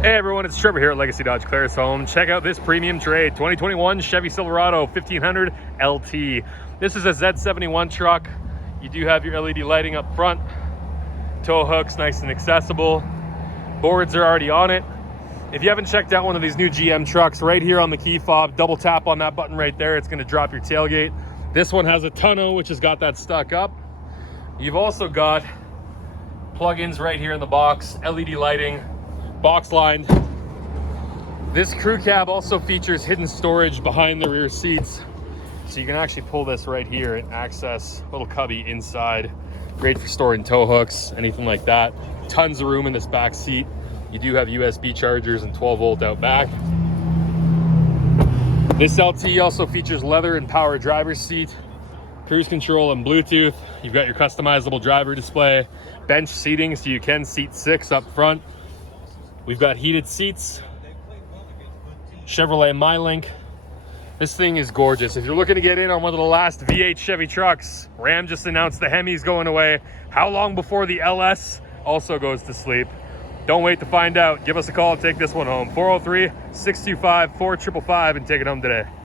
Hey everyone, it's Trevor here at Legacy Dodge Claresholm. Check out this premium trade, 2021 Chevy Silverado 1500 LT. This is a Z71 truck. You do have your LED lighting up front. Tow hooks, nice and accessible. Boards are already on it. If you haven't checked out one of these new GM trucks, right here on the key fob, double tap on that button right there, it's gonna drop your tailgate. This one has a tonneau, which has got that stuck up. You've also got plugins right here in the box, LED lighting, box lined. This crew cab also features hidden storage behind the rear seats, so you can actually pull this right here and access a little cubby inside. Great for storing tow hooks, anything like that. Tons of room in this back seat. You do have USB chargers and 12 volt out back. This LT also features leather and power driver's seat, cruise control and Bluetooth. You've got your customizable driver display, bench seating so you can seat 6 up front. We've got heated seats, Chevrolet MyLink. This thing is gorgeous. If you're looking to get in on one of the last V8 Chevy trucks, Ram just announced the Hemi's going away. How long before the LS also goes to sleep? Don't wait to find out. Give us a call and take this one home. 403-625-4555 and take it home today.